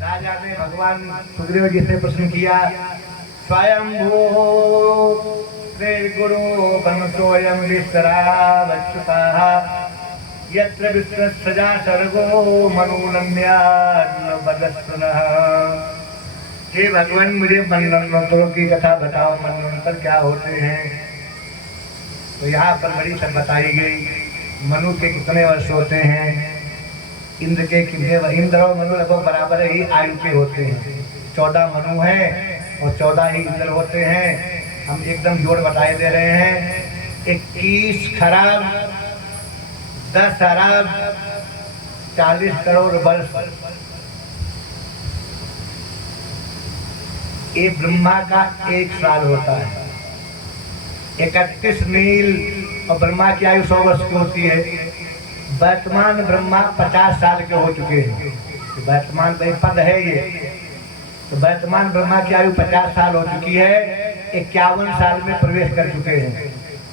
राजा ने भगवान सुग्रीव जी से प्रश्न किया, स्वयंभू श्री गुरु बनसोयं विस्तरावच्युताः यत्र विस्तृतसजा सर्गो मनूनन्यान्वदस्तुनः। हे भगवान, मुझे मनोन्मतों की कथा बताओ, मनोन्तर क्या होते हैं। तो यहाँ पर बड़ी सब बताई गई। मनु के कितने वर्ष होते हैं, इंद्र के कितने, इंद्र और मनु लगभग बराबर ही आयु के होते हैं। 14 मनु हैं और 14 ही इंद्र होते हैं। हम एकदम जोड़ बताए दे रहे हैं। 21 खरब 10 अरब 40 करोड़ वर्ष ये ब्रह्मा का 1 साल होता है। 31 नील और ब्रह्मा की आयु 100 वर्ष की होती है। वर्तमान ब्रह्मा 50 साल के हो चुके हैं। वर्तमान पद है ये, तो वर्तमान ब्रह्मा की आयु 50 साल हो चुकी है। 51 साल में प्रवेश कर चुके हैं।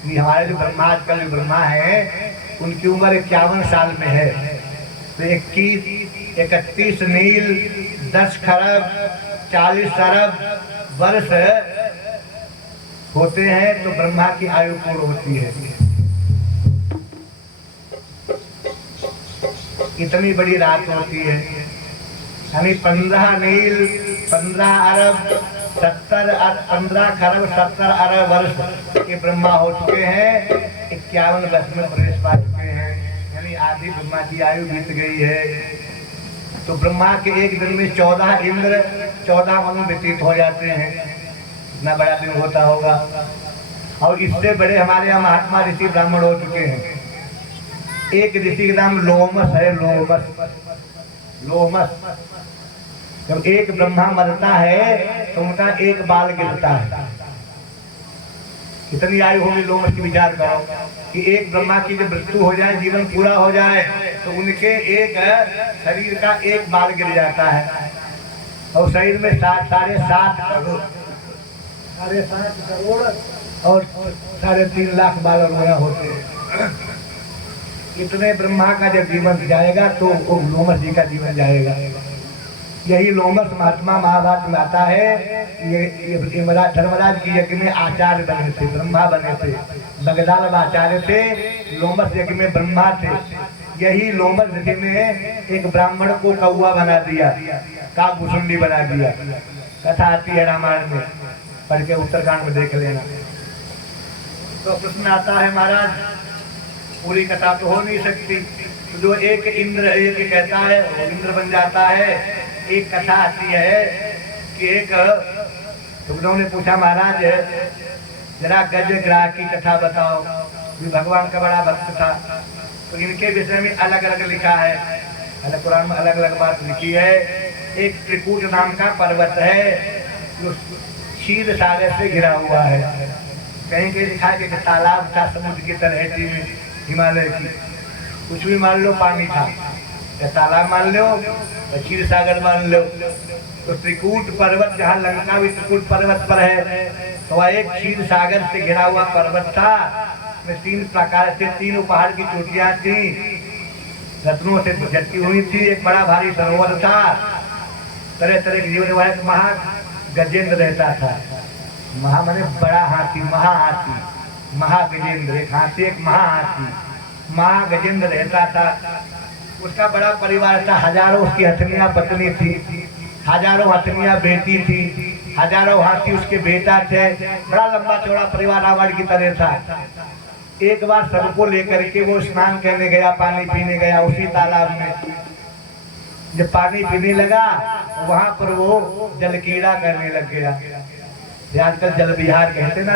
हमारे जो ब्रह्मा आजकल जो ब्रह्मा है उनकी उम्र 51 साल में है। तो 31 नील 10 खरब 40 अरब वर्ष होते हैं तो ब्रह्मा की आयु पूर्ण होती है। इतनी बड़ी रात होती है। यानी 15 नील 15 अरब 15 खरब 70 अरब वर्ष के ब्रह्मा हो चुके हैं। 51 वर्ष में प्रवेश पा चुके हैं। यानी आधी ब्रह्मा की आयु बीत गई है। तो ब्रह्मा के एक दिन में 14 इंद्र 14 मनु व्यतीत हो जाते हैं। इतना बड़ा दिन होता होगा। और इससे बड़े हमारे यहाँ महात्मा ऋषि ब्राह्मण हो चुके हैं। एक ऋषि का नाम लोमस है। लोमस जब एक ब्रह्मा मरता है तो उनका एक बाल गिरता है। कितनी आयु होगी लोमस की विचार करो कि एक ब्रह्मा की जब मृत्यु हो जाए, जीवन पूरा हो जाए, तो उनके एक शरीर का एक बाल गिर जाता है। और शरीर में 7.5 करोड़ और 3.5 लाख बाल होते हैं। इतने ब्रह्मा का जब जीवन जाएगा तो वो लोमस जी का जीवन जाएगा। यही लोमस महात्मा महाभारत में आता है। ये धर्मराज की यज्ञ में आचार्य बने थे, ब्रह्मा बने थे। बगदाल आचार्य थे, लोमस यज्ञ में ब्रह्मा थे। यही लोमस ऋषि ने एक ब्राह्मण को कौआ बना दिया, काकभूषुंडी बना दिया। कथा आती है रामायण में, पढ़ के उत्तरकांड में देख लेना। तो प्रश्न आता है, महाराज पूरी कथा तो हो नहीं सकती, तो जो एक इंद्र एक कहता है वो इंद्र बन जाता है। एक कथा आती है कि एक सुखदेव ने पूछा, महाराज जरा गजग्राह की कथा बताओ। ये भगवान का बड़ा भक्त था, तो इनके विषय में अलग अलग लिखा है, अलग कुरान में अलग अलग बात लिखी है। एक त्रिकूट नाम का पर्वत है जो क्षीर सागर से घिरा हुआ है। कहीं कहीं लिखा है कि तालाब था समुद्र की तलहटी में, हिमालय की। कुछ भी मान लो, पानी था, या तालाब मान लो या क्षीर सागर मान लो। तो त्रिकूट पर्वत, जहाँ लंका भी त्रिकूट पर्वत पर है, तो वह एक क्षीर सागर से घिरा हुआ पर्वत था। में 3 प्रकार से 3 पहाड़ की चोटियां थी, रत्नों से झटकी हुई थी। एक बड़ा भारी सरोवर था, तरह तरह के जीवन वाले महा गजेंद्र रहता था। महा माने बड़ा हाथी, महाहाथी, महागजेंद्र। एक हाथी एक महाहाथी, महागजेंद्र रहता था। उसका बड़ा परिवार था, हजारों उसकी हथनियां पत्नी थी, हजारों हथनियां बेटी थी, हजारों हाथी उसके बेटा थे। बड़ा लंबा चौड़ा परिवार रावण की तरह था। एक बार सबको लेकर के वो स्नान करने गया, पानी पीने गया उसी तालाब में। जब पानी पीने लगा वहां पर वो जल कीड़ा करने लग गया। आजकल जल विहार कहते ना।